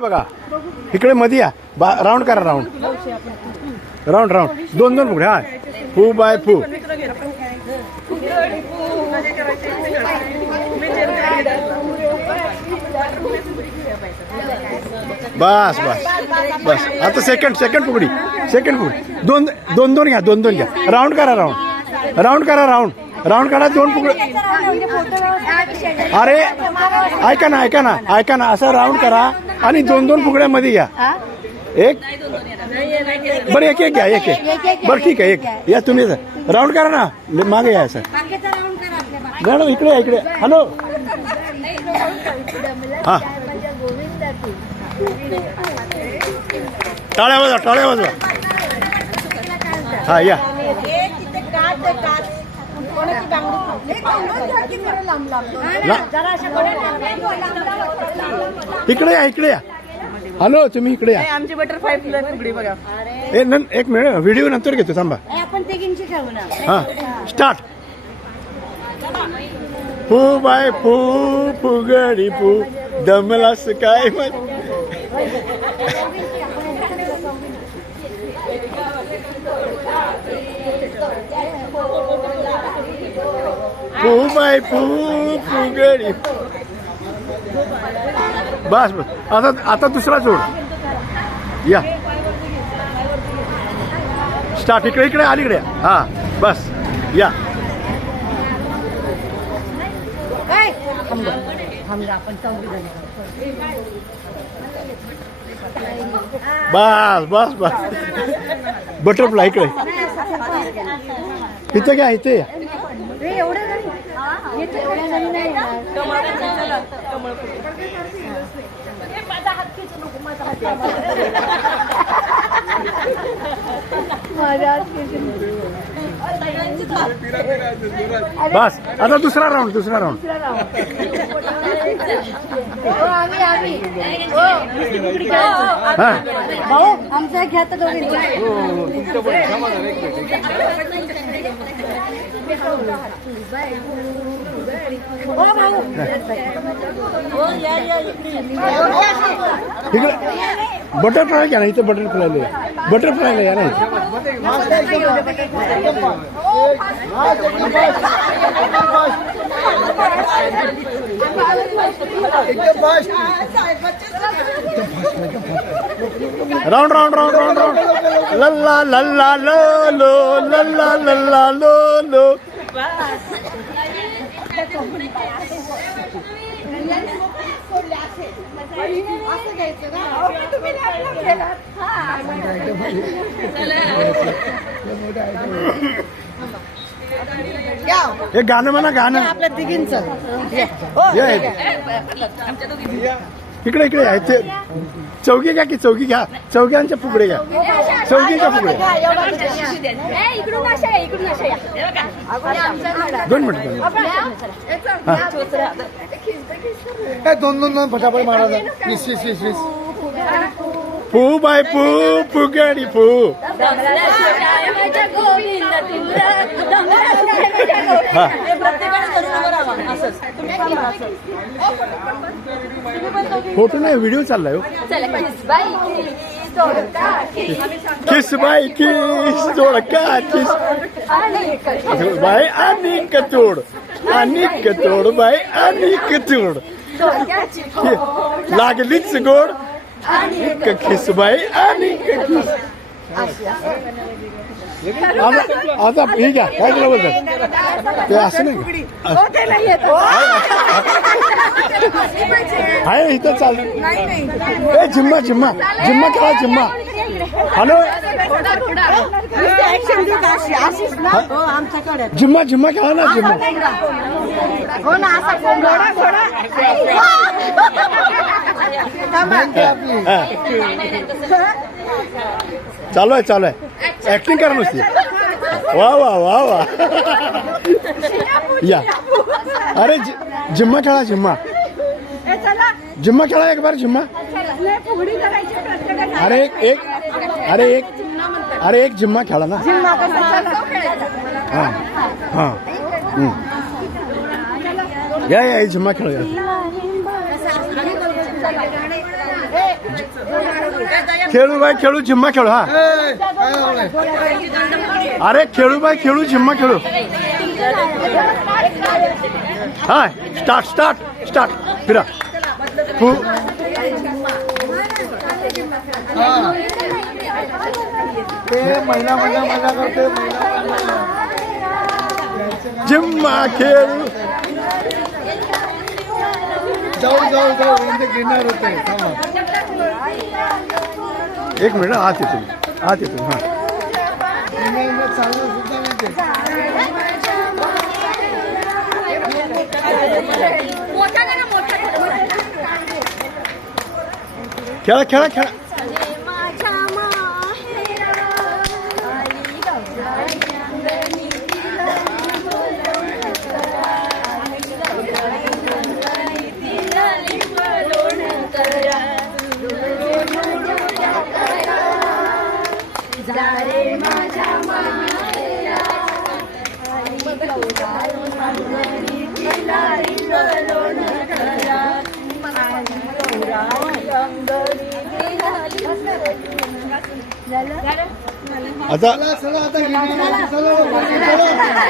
बघा इकडे मध्ये या. बा राऊंड करा राऊंड राऊंड राऊंड दोन दोन फुगडे हा. फू बाय फू. बस बस बस. आता सेकंड सेकंड फुगडी. सेकंड फुगडी. दोन दोन दोन घ्या दोन दोन घ्या. राऊंड करा राऊंड राऊंड करा राऊंड राऊंड करा दोन फुगडे. अरे ऐका ना ऐका ना ऐका ना. असं राऊंड करा. आणि दोन दोन फुगड्यामध्ये घ्या एक? बरं एक एक घ्या एक एक. बरं ठीक आहे एक. या तुम्ही राऊंड करा ना. मागे या सर मॅडम इकडे या, इकडे. हॅलो हा. टाळ्या वाजवा टाळ्या वाजवा. हा या. इकडे या इकडे या. हॅलो तुम्ही इकडे या. आमची बटरफ्लाय फुगडी बघा. ए न एक मिनिट व्हिडिओ नंतर घेतो थांबा. आपण तिघींची ठेवू ना. हा स्टार्ट. फू बाय फू फुगडी फू दमलास काय म्हण फू बाय फू फुगडी बस बस आता आता दुसरा जोड या स्टार्ट इकडे इकडे अलीकडे हा बस या बस बस बस बटरफ्लाय इकडे इथं घ्या इथे या नाही येतं एवढं नाही नाही येणार. माझ्या किती- बस आता दुसरा राऊंड दुसरा राऊंड हो, हो. हा भाऊ आमचा घ्या तर दोघींचा. हो भाऊ. इकडे. बटरफ्लाय घ्या ना इथं बटरफ्लाय बटरफ्लाय या ना इथे. Round round round round round लल्ला लल्ला लो लो लल्ला लल्ला लो लो हे गाणं म्हणा गाणं. आपल्या तिघींचं. या. इकडे इकडे इथे. चौकी घ्या की चौकी घ्या. चौघ्यांच्या फुगडे घ्या. चौकीच्या फुगडे. दोन मिनिट हा. दोन दोन दोन फटाफट मारा वीस वीस वीस वीस फू बाय फू फुगडी फू. हा। फोटो नाही व्हिडिओ चाललाय हो किस बाय किस जोड का किस बाय आणि कतोड आणि कतोड बाय आणि कतोड लागलीच गोड आणि खिस बाई आणि खिस आता हे घ्या. काय केलं बोलतात? ते असं नाही? आहे इथं चाल ए जिम्मा जिम्मा. जिम्मा खेळा जिम्मा. हॅलो? जिम्मा जिम्मा खेळा ना जिम्मा. हो. ना असा कोंबडा हा. चालू आहे चालू आहे. ऍक्टिंग करा नुसती. वा वा वा वा. या. अरे जि- जिम्मा खेळा जिम्मा. जिम्मा खेळा एक बार जिम्मा. अरे एक एक अरे एक अरे एक जिम्मा खेळा ना. हा हा. या या जिम्मा खेळूया. खेळू बाय खेळू झिम्मा खेळू हा. अरे खेळू बाय खेळू झिम्मा खेळू. हा स्टार्ट स्टार्ट स्टार्ट फिरा. फु. महिला महिला महिला करते झिम्मा खेळू. जाऊ जाऊ जाऊ म्हणजे घेणार होते. थांबा. एक मिनिट आत येतो आत येतो हा. सुद्धा खेळा. खेळा खेळा. आता